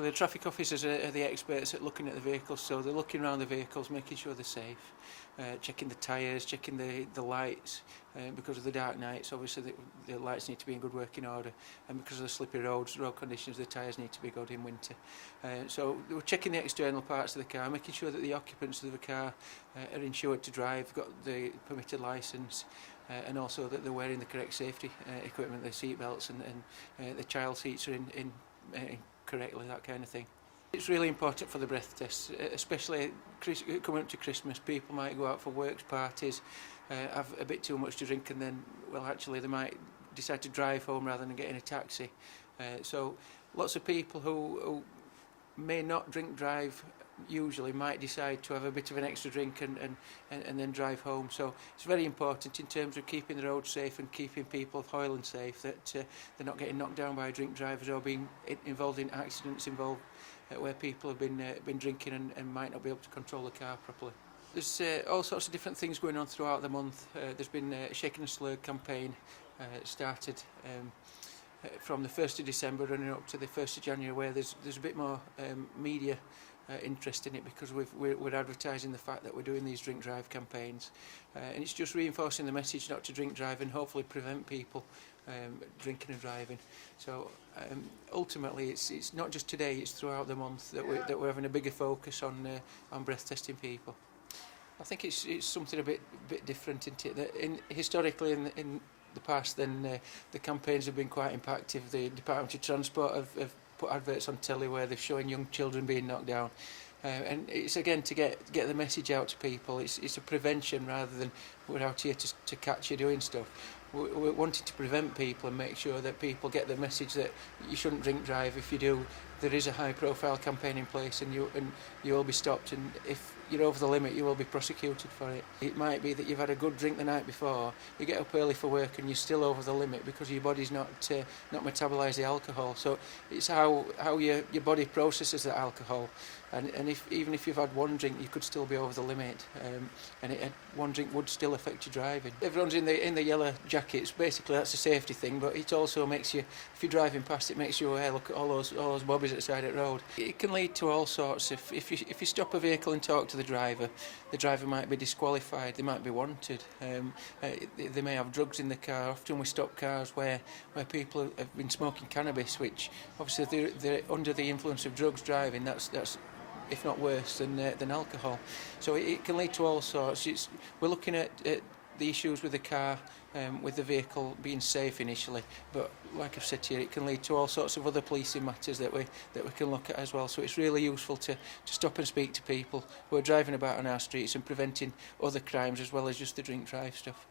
Basically, the traffic officers are the experts at looking at the vehicles, so they're looking around the vehicles, making sure they're safe, checking the tyres, checking the lights, because of the dark nights. Obviously the lights need to be in good working order, and because of the slippery road conditions, the tyres need to be good in winter. So we're checking the external parts of the car, making sure that the occupants of the car are insured to drive, got the permitted licence, and also that they're wearing the correct safety equipment, the seat belts and the child seats are in correctly, that kind of thing. It's really important for the breath test, especially coming up to Christmas. People might go out for works, parties, have a bit too much to drink, and then, well, actually they might decide to drive home rather than getting a taxi. So lots of people who may not drink drive usually might decide to have a bit of an extra drink and then drive home. So it's very important in terms of keeping the road safe and keeping people of Hoyland safe, that they're not getting knocked down by drink drivers or being involved in accidents where people have been drinking and might not be able to control the car properly. There's all sorts of different things going on throughout the month. There's been a Shaken and Slurred campaign started from the 1st of December running up to the 1st of January, where there's a bit more media interest in it, because we're advertising the fact that we're doing these drink drive campaigns, and it's just reinforcing the message not to drink drive and hopefully prevent people drinking and driving. So ultimately it's not just today, it's throughout the month that we're having a bigger focus on breath testing people. I think it's something a bit different, isn't it? That historically in the past, then the campaigns have been quite impactful. The Department of Transport have put adverts on telly where they're showing young children being knocked down, and it's again to get the message out to people. It's a prevention rather than we're out here to catch you doing stuff. We're wanting to prevent people and make sure that people get the message that you shouldn't drink drive. If you do, there is a high profile campaign in place, and you will be stopped, and if you're over the limit you will be prosecuted for it. It might be that you've had a good drink the night before, you get up early for work and you're still over the limit because your body's not metabolised the alcohol. So it's how your body processes the alcohol, and even if you've had one drink you could still be over the limit, and one drink would still affect your driving. Everyone's in the yellow jackets. Basically that's a safety thing, but it also makes you, if you're driving past, it makes you aware, look at all those bobbies at the side of the road. It can lead to all sorts. If you stop a vehicle and talk to the driver might be disqualified, they might be wanted, they may have drugs in the car. Often we stop cars where people have been smoking cannabis, which obviously they're under the influence of drugs driving. That's if not worse than alcohol. So it can lead to all sorts. We're looking at the issues with the car, with the vehicle being safe initially, but like I've said to you, it can lead to all sorts of other policing matters that we can look at as well. So it's really useful to stop and speak to people who are driving about on our streets and preventing other crimes as well as just the drink drive stuff.